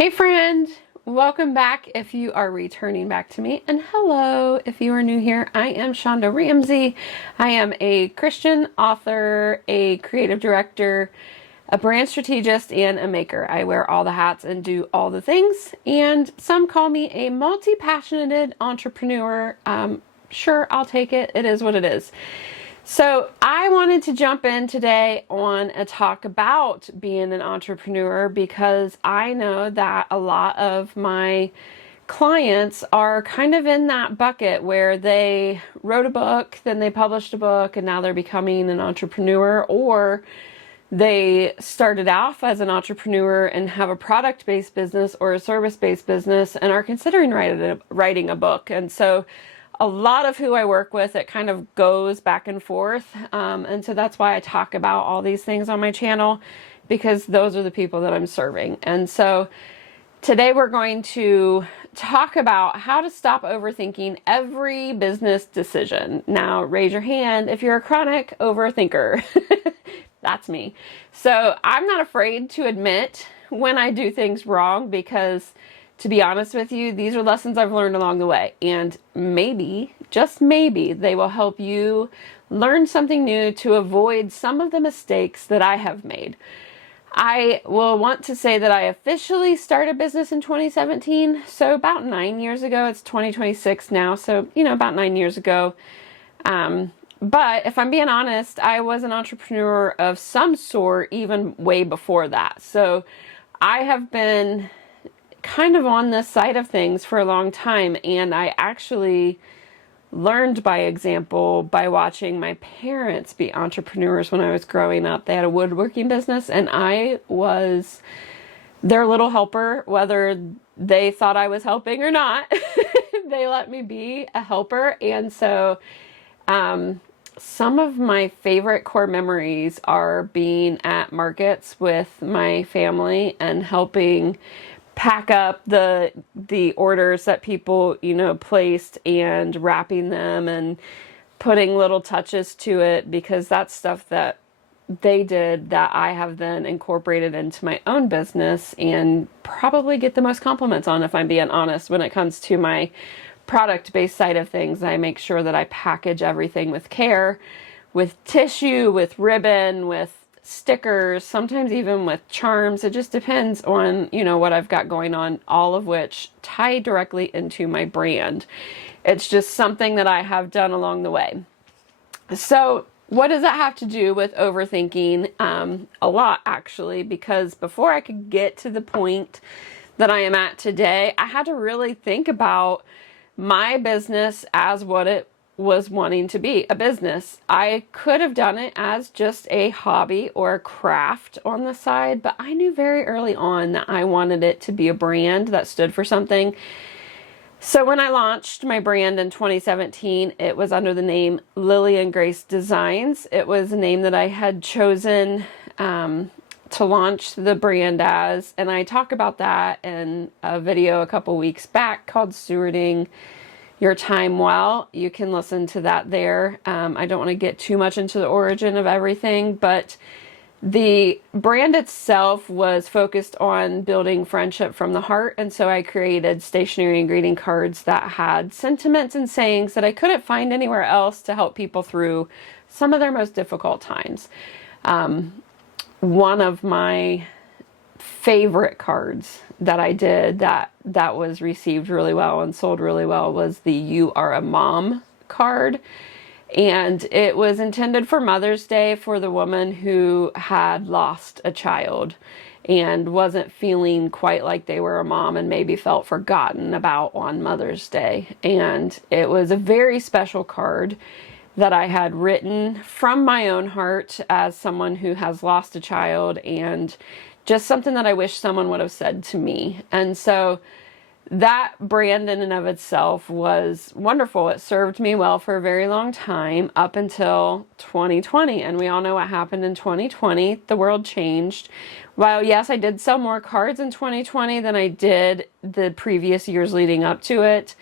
Hey friend, welcome back if you are returning back to me, and hello if you are new here. I am Shonda Ramsey. I am a Christian author, a creative director, a brand strategist, and a maker. I wear all the hats and do all the things, and some call me a multi-passionated entrepreneur. Sure, I'll take it. It is what it is. So I wanted to jump in today on a talk about being an entrepreneur because I know that a lot of my clients are kind of in that bucket where they wrote a book, then they published a book, and now they're becoming an entrepreneur, or they started off as an entrepreneur and have a product-based business or a service-based business and are considering writing a book. And so a lot of who I work with, it kind of goes back and forth. And so that's why I talk about all these things on my channel, because those are the people that I'm serving. And so today we're going to talk about how to stop overthinking every business decision. Now, raise your hand if you're a chronic overthinker. That's me. So I'm not afraid to admit when I do things wrong, because to be honest with you, these are lessons I've learned along the way, and maybe, just maybe, they will help you learn something new to avoid some of the mistakes that I have made. I will want to say that I officially started business in 2017, so about 9 years ago. It's 2026 now, so, about 9 years ago. But if I'm being honest, I was an entrepreneur of some sort even way before that. So I have been kind of on this side of things for a long time, and I actually learned by example by watching my parents be entrepreneurs when I was growing up. They had a woodworking business, and I was their little helper, whether they thought I was helping or not. They let me be a helper. And so some of my favorite core memories are being at markets with my family and helping pack up the orders that people, placed, and wrapping them and putting little touches to it, because that's stuff that they did that I have then incorporated into my own business and probably get the most compliments on, if I'm being honest. When it comes to my product-based side of things, I make sure that I package everything with care, with tissue, with ribbon, with stickers, sometimes even with charms. It just depends on, what I've got going on, all of which tie directly into my brand. It's just something that I have done along the way. So what does that have to do with overthinking? A lot, actually, because before I could get to the point that I am at today, I had to really think about my business as what it was wanting to be, a business. I could have done it as just a hobby or a craft on the side, but I knew very early on that I wanted it to be a brand that stood for something. So when I launched my brand in 2017, it was under the name Lily and Grace Designs. It was a name that I had chosen to launch the brand as, and I talk about that in a video a couple weeks back called Stewarding Your Time Well. You can listen to that there. I don't want to get too much into the origin of everything, but the brand itself was focused on building friendship from the heart, and so I created stationery and greeting cards that had sentiments and sayings that I couldn't find anywhere else to help people through some of their most difficult times. One of my favorite cards that I did that was received really well and sold really well was the "You Are a Mom" card. And it was intended for Mother's Day, for the woman who had lost a child and wasn't feeling quite like they were a mom and maybe felt forgotten about on Mother's Day. And it was a very special card that I had written from my own heart as someone who has lost a child, and just something that I wish someone would have said to me. And so that brand in and of itself was wonderful. It served me well for a very long time, up until 2020. And we all know what happened in 2020. The world changed. While yes, I did sell more cards in 2020 than I did the previous years leading up to it,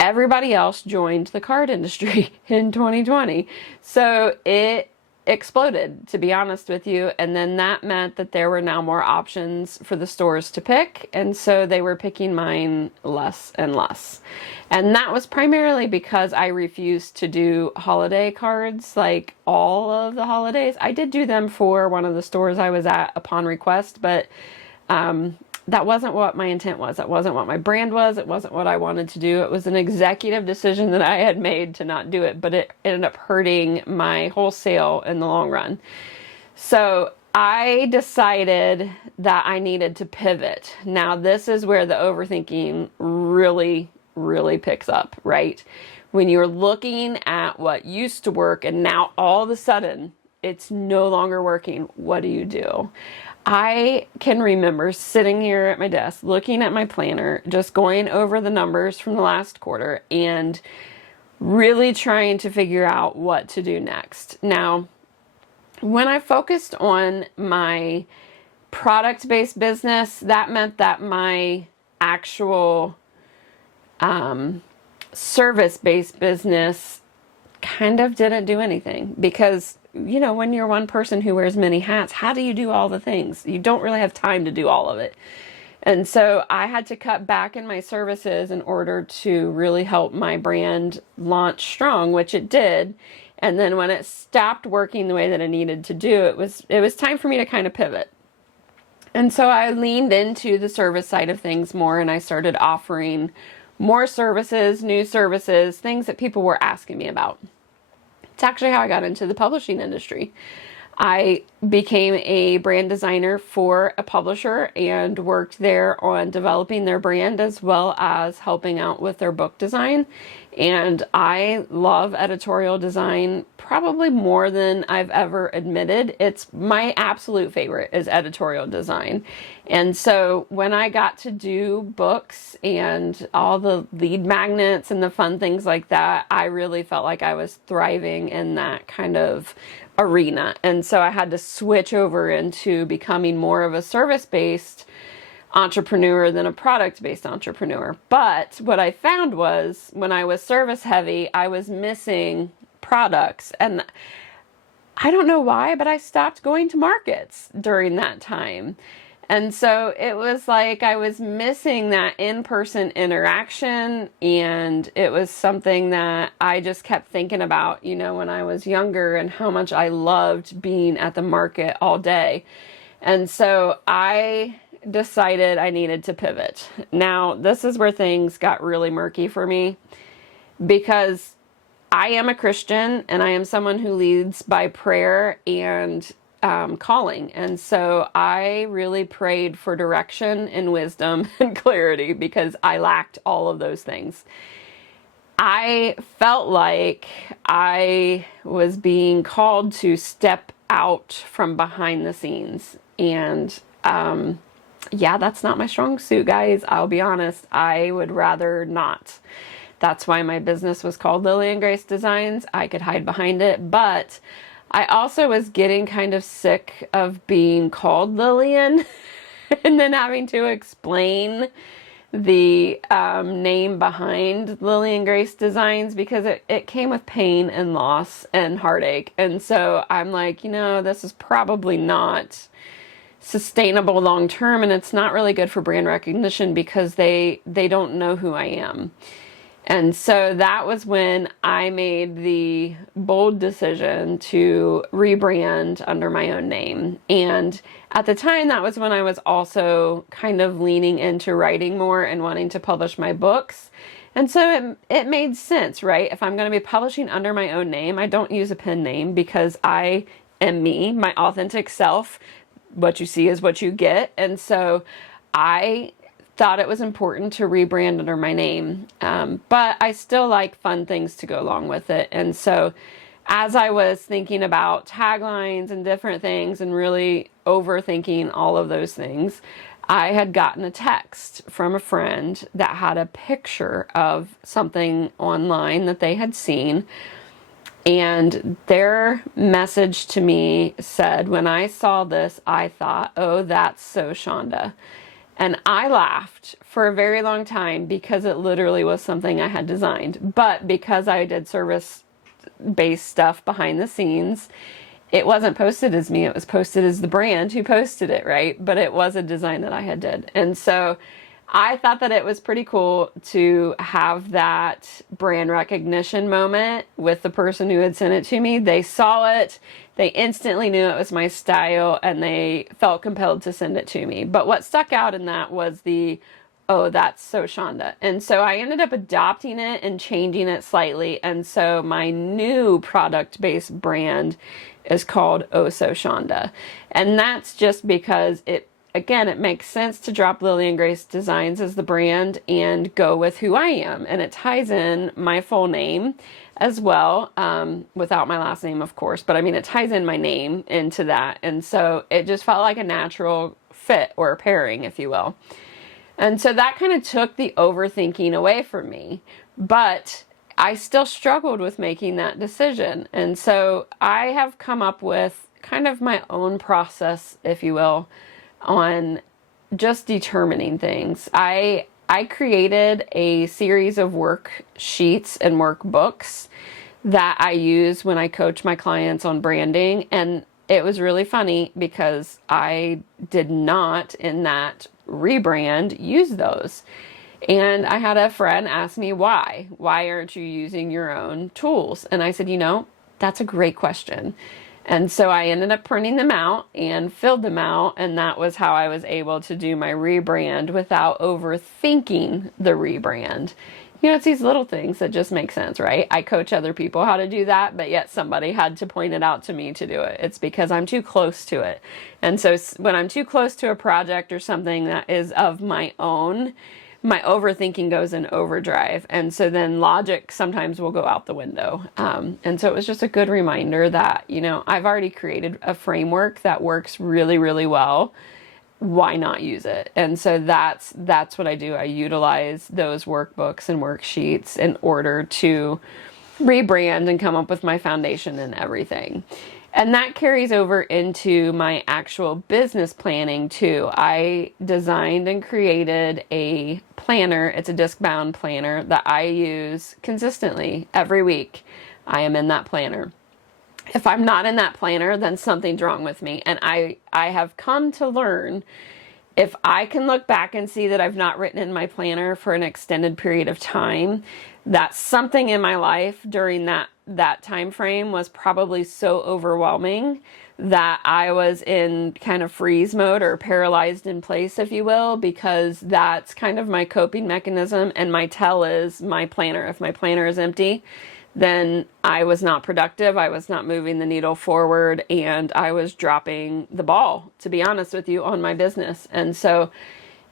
everybody else joined the card industry in 2020. So it exploded, to be honest with you. And then that meant that there were now more options for the stores to pick. And so they were picking mine less and less. And that was primarily because I refused to do holiday cards, like all of the holidays. I did do them for one of the stores I was at upon request, but that wasn't what my intent was. That wasn't what my brand was. It wasn't what I wanted to do. It was an executive decision that I had made to not do it, but it ended up hurting my wholesale in the long run. So I decided that I needed to pivot. Now, this is where the overthinking really, really picks up, right? When you're looking at what used to work and now all of a sudden it's no longer working, what do? I can remember sitting here at my desk, looking at my planner, just going over the numbers from the last quarter and really trying to figure out what to do next. Now, when I focused on my product-based business, that meant that my actual service-based business kind of didn't do anything because, you know, when you're one person who wears many hats, how do you do all the things? You don't really have time to do all of it. And so I had to cut back in my services in order to really help my brand launch strong, which it did. And then when it stopped working the way that it needed to do, it was time for me to kind of pivot. And so I leaned into the service side of things more, and I started offering more services, new services, things that people were asking me about. It's actually how I got into the publishing industry. I became a brand designer for a publisher and worked there on developing their brand as well as helping out with their book design. And I love editorial design probably more than I've ever admitted. It's my absolute favorite is editorial design. And so when I got to do books and all the lead magnets and the fun things like that, I really felt like I was thriving in that kind of arena. And so I had to switch over into becoming more of a service-based entrepreneur than a product-based entrepreneur. But what I found was when I was service heavy, I was missing products. And I don't know why, but I stopped going to markets during that time. And so it was like I was missing that in-person interaction, and it was something that I just kept thinking about, you know, when I was younger and how much I loved being at the market all day. And so I decided I needed to pivot. Now, this is where things got really murky for me because I am a Christian and I am someone who leads by prayer and calling. And so I really prayed for direction and wisdom and clarity because I lacked all of those things. I felt like I was being called to step out from behind the scenes. And yeah, that's not my strong suit, guys. I'll be honest. I would rather not. That's why my business was called Lily and Grace Designs. I could hide behind it, but I also was getting kind of sick of being called Lillian and then having to explain the name behind Lily and Grace Designs because it came with pain and loss and heartache. And so I'm like, you know, this is probably not sustainable long term, and it's not really good for brand recognition because they don't know who I am. And so that was when I made the bold decision to rebrand under my own name. And at the time, that was when I was also kind of leaning into writing more and wanting to publish my books. And so it made sense, right? If I'm going to be publishing under my own name, I don't use a pen name because I am me, my authentic self. What you see is what you get. And so I thought it was important to rebrand under my name. But I still like fun things to go along with it. And so as I was thinking about taglines and different things and really overthinking all of those things, I had gotten a text from a friend that had a picture of something online that they had seen. And their message to me said, when I saw this, I thought, oh, that's so Shonda. And I laughed for a very long time because it literally was something I had designed. But because I did service-based stuff behind the scenes, it wasn't posted as me, it was posted as the brand who posted it, right? But it was a design that I had did. And so I thought that it was pretty cool to have that brand recognition moment with the person who had sent it to me. They saw it, they instantly knew it was my style, and they felt compelled to send it to me. But what stuck out in that was the, oh, that's so Shonda. And so I ended up adopting it and changing it slightly. And so my new product-based brand is called Oh So Shonda. And that's just because it makes sense to drop Lillian Grace Designs as the brand and go with who I am. And it ties in my full name as well, without my last name, of course. But I mean, it ties in my name into that. And so it just felt like a natural fit or pairing, if you will. And so that kind of took the overthinking away from me. But I still struggled with making that decision. And so I have come up with kind of my own process, if you will, on just determining things. I created a series of worksheets and workbooks that I use when I coach my clients on branding. And it was really funny because I did not, in that rebrand, use those. And I had a friend ask me why. Why aren't you using your own tools? And I said, that's a great question. And so I ended up printing them out and filled them out. And that was how I was able to do my rebrand without overthinking the rebrand. It's these little things that just make sense, right? I coach other people how to do that, but yet somebody had to point it out to me to do it. It's because I'm too close to it. And so when I'm too close to a project or something that is of my own, my overthinking goes in overdrive. And so then logic sometimes will go out the window. And so it was just a good reminder that, I've already created a framework that works really, really well. Why not use it? And so that's what I do. I utilize those workbooks and worksheets in order to rebrand and come up with my foundation and everything. And that carries over into my actual business planning too. I designed and created a planner. It's a disc-bound planner that I use consistently every week. I am in that planner. If I'm not in that planner, then something's wrong with me. And I have come to learn, if I can look back and see that I've not written in my planner for an extended period of time, that something in my life during that time frame was probably so overwhelming that I was in kind of freeze mode or paralyzed in place, if you will, because that's kind of my coping mechanism. And my tell is my planner. If my planner is empty, then I was not productive, I was not moving the needle forward, and I was dropping the ball, to be honest with you, on my business. And so,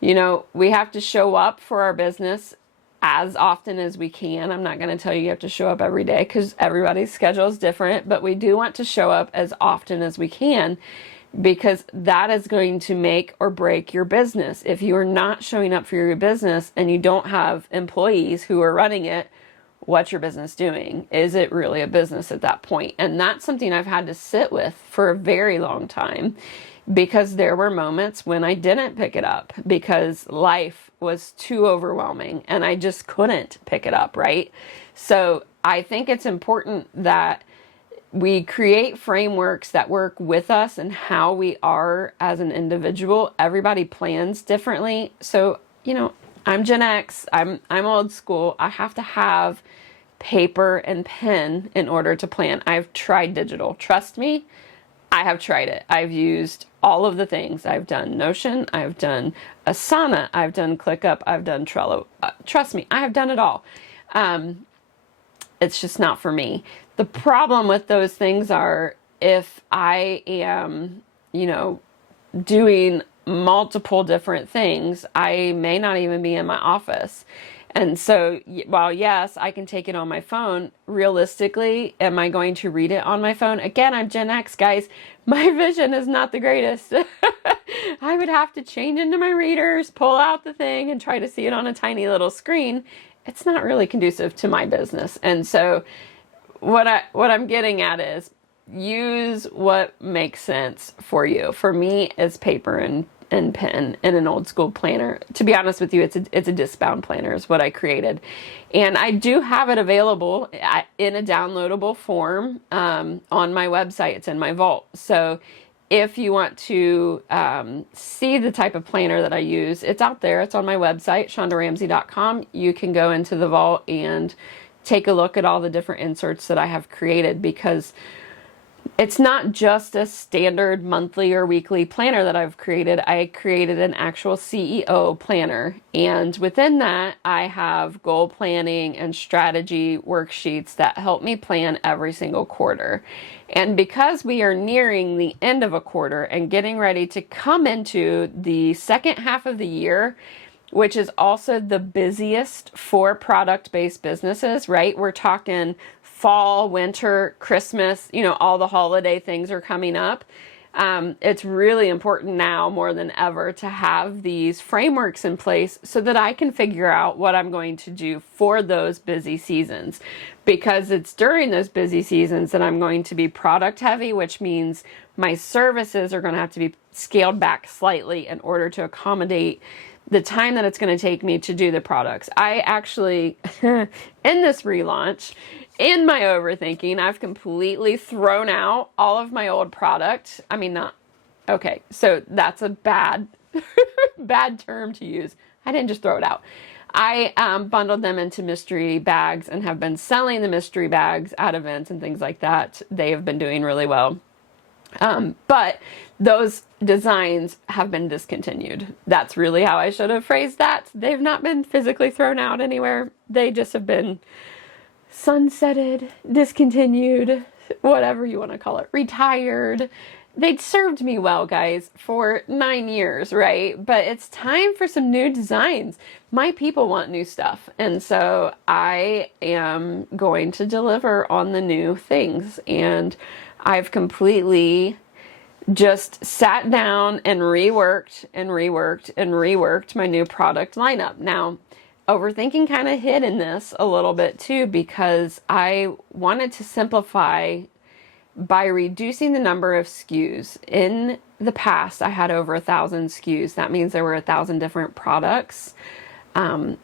we have to show up for our business as often as we can. I'm not going to tell you have to show up every day because everybody's schedule is different, but we do want to show up as often as we can because that is going to make or break your business. If you are not showing up for your business and you don't have employees who are running it, what's your business doing? Is it really a business at that point? And that's something I've had to sit with for a very long time because there were moments when I didn't pick it up because life was too overwhelming and I just couldn't pick it up, right? So I think it's important that we create frameworks that work with us and how we are as an individual. Everybody plans differently. So, I'm Gen X, I'm old school. I have to have paper and pen in order to plan. I've tried digital. Trust me, I have tried it. I've used all of the things. I've done Notion, I've done Asana, I've done ClickUp, I've done Trello. Trust me, I have done it all. It's just not for me. The problem with those things are if I am, doing multiple different things, I may not even be in my office. And so while yes, I can take it on my phone, realistically, am I going to read it on my phone? Again, I'm Gen X, guys. My vision is not the greatest. I would have to change into my readers, pull out the thing and try to see it on a tiny little screen. It's not really conducive to my business. And so what I'm getting at is use what makes sense for you. For me, it's paper and pen in an old school planner. To be honest with you, it's a disc-bound planner is what I created. And I do have it available in a downloadable form on my website. It's in my vault. So if you want to see the type of planner that I use, it's out there. It's on my website, shondaramsey.com. You can go into the vault and take a look at all the different inserts that I have created, because it's not just a standard monthly or weekly planner that I've created. I created an actual CEO planner. And within that, I have goal planning and strategy worksheets that help me plan every single quarter. And because we are nearing the end of a quarter and getting ready to come into the second half of the year, which is also the busiest for product-based businesses, right? We're talking fall, winter, Christmas, all the holiday things are coming up. It's really important now more than ever to have these frameworks in place so that I can figure out what I'm going to do for those busy seasons, because it's during those busy seasons that I'm going to be product heavy, which means my services are going to have to be scaled back slightly in order to accommodate the time that it's going to take me to do the products. I actually, in this relaunch, in my overthinking, I've completely thrown out all of my old product. Okay, so that's a bad, bad term to use. I didn't just throw it out. I bundled them into mystery bags and have been selling the mystery bags at events and things like that. They have been doing really well. But those designs have been discontinued. That's really how I should have phrased that. They've not been physically thrown out anywhere. They just have been sunsetted, discontinued, whatever you want to call it, retired. They'd served me well, guys, for 9 years, right? But it's time for some new designs. My people want new stuff. And so I am going to deliver on the new things. And I've completely just sat down and reworked my new product lineup. Now, overthinking kind of hid in this a little bit too, because I wanted to simplify by reducing the number of SKUs. In the past, I had over 1,000 SKUs. That means there were 1,000 different products.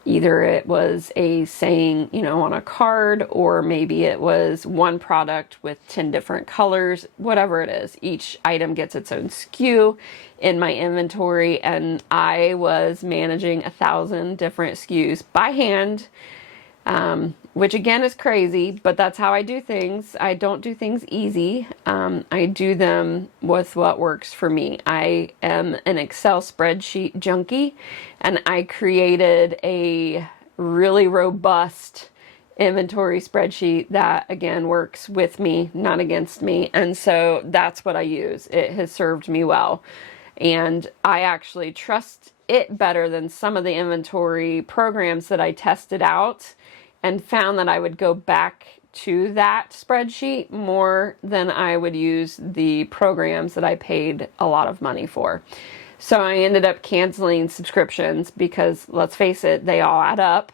Either it was a saying, on a card, or maybe it was one product with 10 different colors, whatever it is. Each item gets its own SKU in my inventory, and I was managing 1,000 different SKUs by hand, which again is crazy, but that's how I do things. I don't do things easy. I do them with what works for me. I am an Excel spreadsheet junkie, and I created a really robust inventory spreadsheet that, again, works with me, not against me. And so that's what I use. It has served me well. And I actually trust it better than some of the inventory programs that I tested out, and found that I would go back to that spreadsheet more than I would use the programs that I paid a lot of money for. So I ended up canceling subscriptions because, let's face it, they all add up,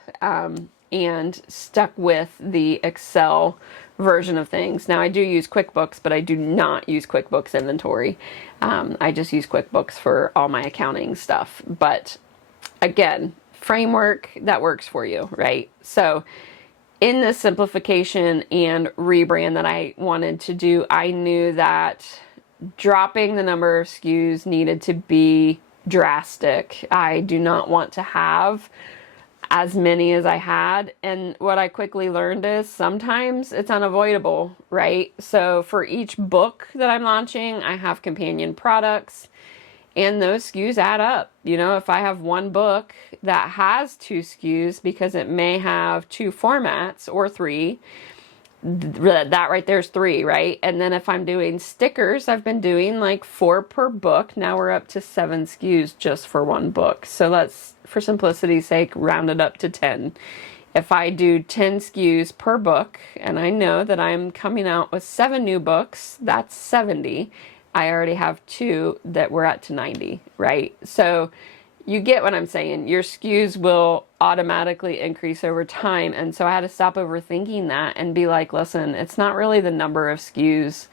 and stuck with the Excel version of things. Now, I do use QuickBooks, but I do not use QuickBooks inventory. I just use QuickBooks for all my accounting stuff. But again, framework that works for you, right? So in this simplification and rebrand that I wanted to do, I knew that dropping the number of SKUs needed to be drastic. I do not want to have as many as I had. And what I quickly learned is sometimes it's unavoidable, right? So for each book that I'm launching, I have companion products, and those SKUs add up. If I have one book that has 2 SKUs because it may have 2 formats or 3, that right there's 3, right? And then if I'm doing stickers, I've been doing like 4 per book. Now we're up to 7 SKUs just for one book. So let's, for simplicity's sake, round it up to 10. If I do 10 SKUs per book, and I know that I'm coming out with 7 new books, that's 70. I already have 2 that we're at to 90, right? So you get what I'm saying. Your SKUs will automatically increase over time. And so I had to stop overthinking that and be like, listen, it's not really the number of SKUs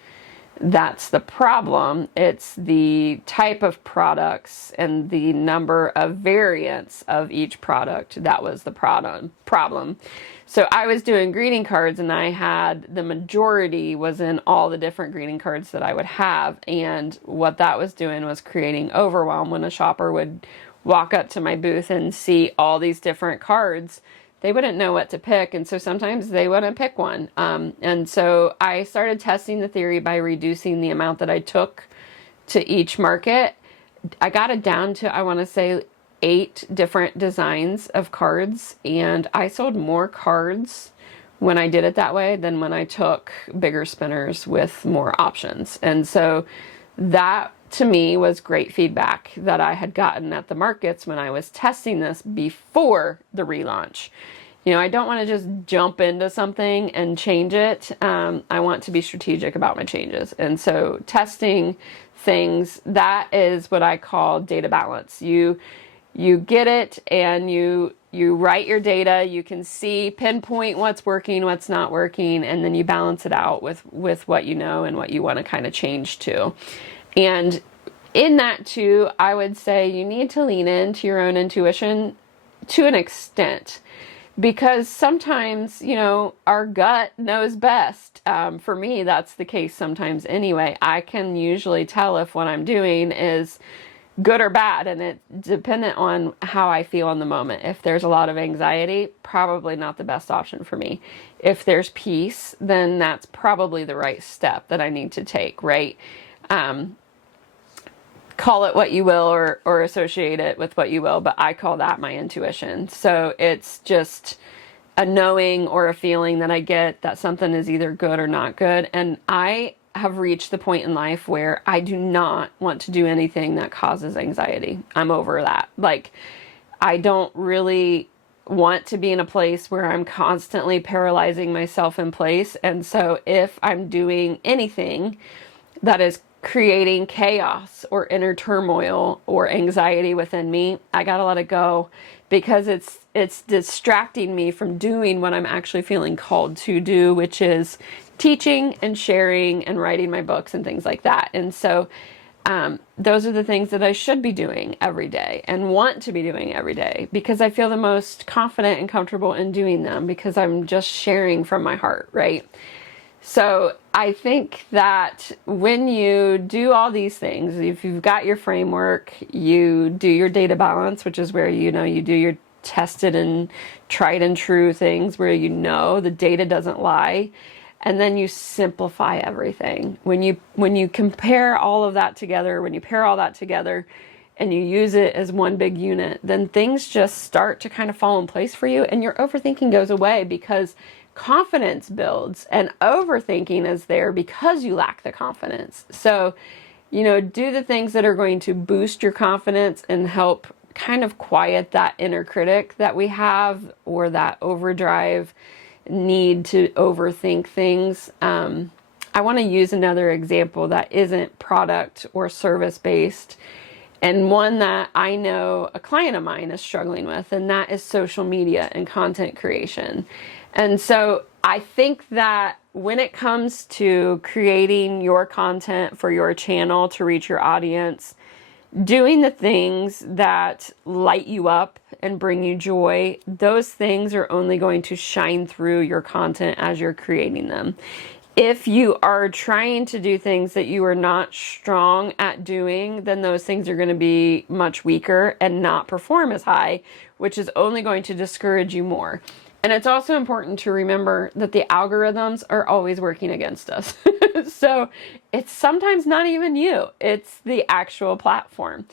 that's the problem. It's the type of products and the number of variants of each product that was the problem. So I was doing greeting cards, and I had the majority was in all the different greeting cards that I would have. And what that was doing was creating overwhelm when a shopper would walk up to my booth and see all these different cards. They wouldn't know what to pick, and so sometimes they wouldn't pick one. And so I started testing the theory by reducing the amount that I took to each market. I got it down to, I want to say, 8 different designs of cards, and I sold more cards when I did it that way than when I took bigger spinners with more options. And so that, to me, was great feedback that I had gotten at the markets when I was testing this before the relaunch. You know, I don't want to just jump into something and change it. I want to be strategic about my changes. And so testing things, that is what I call data balance. You get it, and you write your data, you can see, pinpoint what's working, what's not working, and then you balance it out with what you know and what you want to kind of change to. And in that too, I would say you need to lean into your own intuition to an extent, because sometimes, you know, our gut knows best. For me, that's the case sometimes anyway. I can usually tell if what I'm doing is good or bad, and it's dependent on how I feel in the moment. If there's a lot of anxiety, probably not the best option for me. If there's peace, then that's probably the right step that I need to take, right? Call it what you will, or associate it with what you will, but I call that my intuition. So it's just a knowing or a feeling that I get that something is either good or not good. And I have reached the point in life where I do not want to do anything that causes anxiety. I'm over that. Like, I don't really want to be in a place where I'm constantly paralyzing myself in place. And so if I'm doing anything that is creating chaos or inner turmoil or anxiety within me, I gotta let it go, because it's distracting me from doing what I'm actually feeling called to do, which is teaching and sharing and writing my books and things like that. And so those are the things that I should be doing every day and want to be doing every day, because I feel the most confident and comfortable in doing them, because I'm just sharing from my heart, right? So I think that when you do all these things, if you've got your framework, you do your data balance, which is where, you know, you do your tested and tried and true things where you know the data doesn't lie, and then you simplify everything. When you compare all of that together, when you pair all that together and you use it as one big unit, then things just start to kind of fall in place for you, and your overthinking goes away, because confidence builds, and overthinking is there because you lack the confidence. So, you know, do the things that are going to boost your confidence and help kind of quiet that inner critic that we have, or that overdrive need to overthink things. I want to use another example that isn't product or service based, and one that I know a client of mine is struggling with, and that is social media and content creation. And so I think that when it comes to creating your content for your channel to reach your audience, doing the things that light you up and bring you joy, those things are only going to shine through your content as you're creating them. If you are trying to do things that you are not strong at doing, then those things are going to be much weaker and not perform as high, which is only going to discourage you more. And it's also important to remember that the algorithms are always working against us. So it's sometimes not even you, it's the actual platform.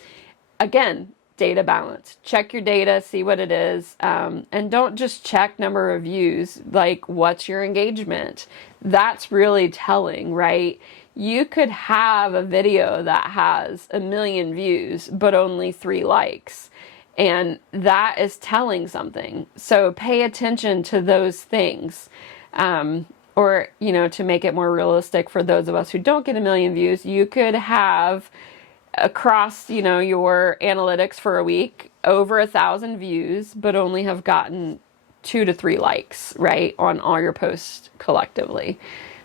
Again, data balance. Check your data, see what it is, and don't just check number of views. Like, what's your engagement? That's really telling, right? You could have a video that has 1 million views, but only 3 likes. And that is telling something. So pay attention to those things. Or, you know, to make it more realistic for those of us who don't get 1 million views, you could have across, you know, your analytics for a week over 1,000 views, but only have gotten 2 to 3 likes, right, on all your posts collectively.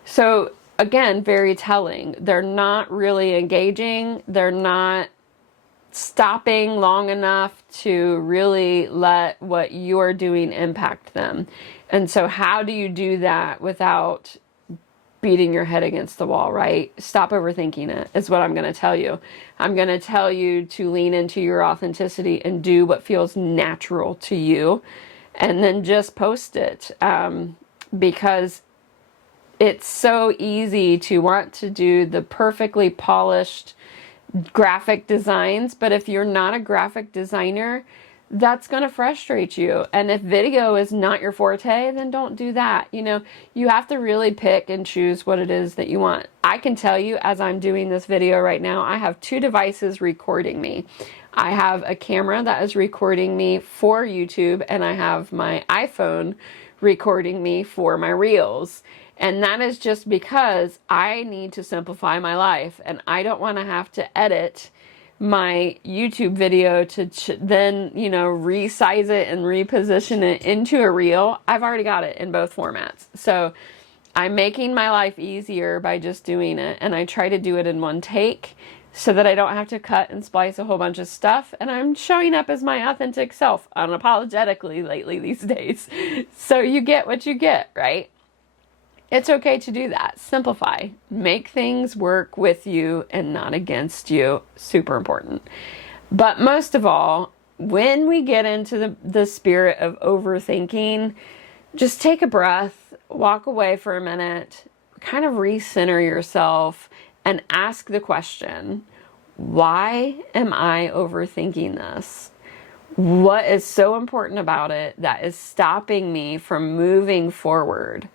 So again, very telling. They're not really engaging. They're not stopping long enough to really let what you're doing impact them. And so how do you do that without beating your head against the wall, right? Stop overthinking it, is what I'm going to tell you. I'm going to tell you to lean into your authenticity and do what feels natural to you, and then just post it, because it's so easy to want to do the perfectly polished graphic designs, but if you're not a graphic designer, that's going to frustrate you. And if video is not your forte, then don't do that. You have to really pick and choose what it is that you want. I can tell you, as I'm doing this video right now, I have 2 devices recording me. I have a camera that is recording me for YouTube, and I have my iPhone recording me for my reels. And that is just because I need to simplify my life, and I don't want to have to edit my YouTube video to then, resize it and reposition it into a reel. I've already got it in both formats. So I'm making my life easier by just doing it, and I try to do it in one take so that I don't have to cut and splice a whole bunch of stuff, and I'm showing up as my authentic self unapologetically lately these days. So you get what you get, right? It's okay to do that. Simplify. Make things work with you and not against you. Super important. But most of all, when we get into the spirit of overthinking, just take a breath, walk away for a minute, kind of recenter yourself, and ask the question, why am I overthinking this? What is so important about it that is stopping me from moving forward?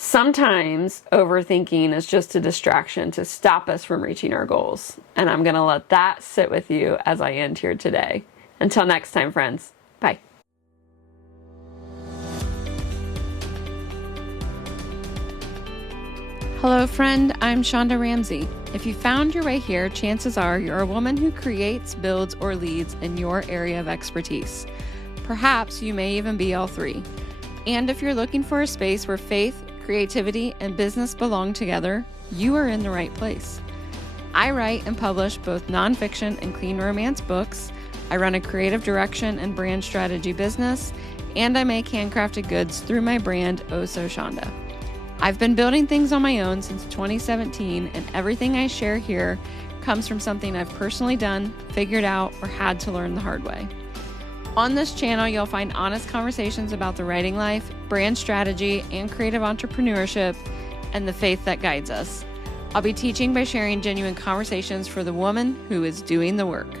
Sometimes overthinking is just a distraction to stop us from reaching our goals. And I'm going to let that sit with you as I end here today. Until next time, friends. Bye. Hello, friend. I'm Shonda Ramsey. If you found your way here, chances are you're a woman who creates, builds, or leads in your area of expertise. Perhaps you may even be all 3. And if you're looking for a space where faith, creativity, and business belong together, you are in the right place. I write and publish both nonfiction and clean romance books. I run a creative direction and brand strategy business, and I make handcrafted goods through my brand, Oh So Shonda. I've been building things on my own since 2017, and everything I share here comes from something I've personally done, figured out, or had to learn the hard way. On this channel, you'll find honest conversations about the writing life, brand strategy, and creative entrepreneurship, and the faith that guides us. I'll be teaching by sharing genuine conversations for the woman who is doing the work.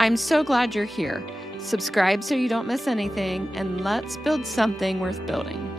I'm so glad you're here. Subscribe so you don't miss anything, and let's build something worth building.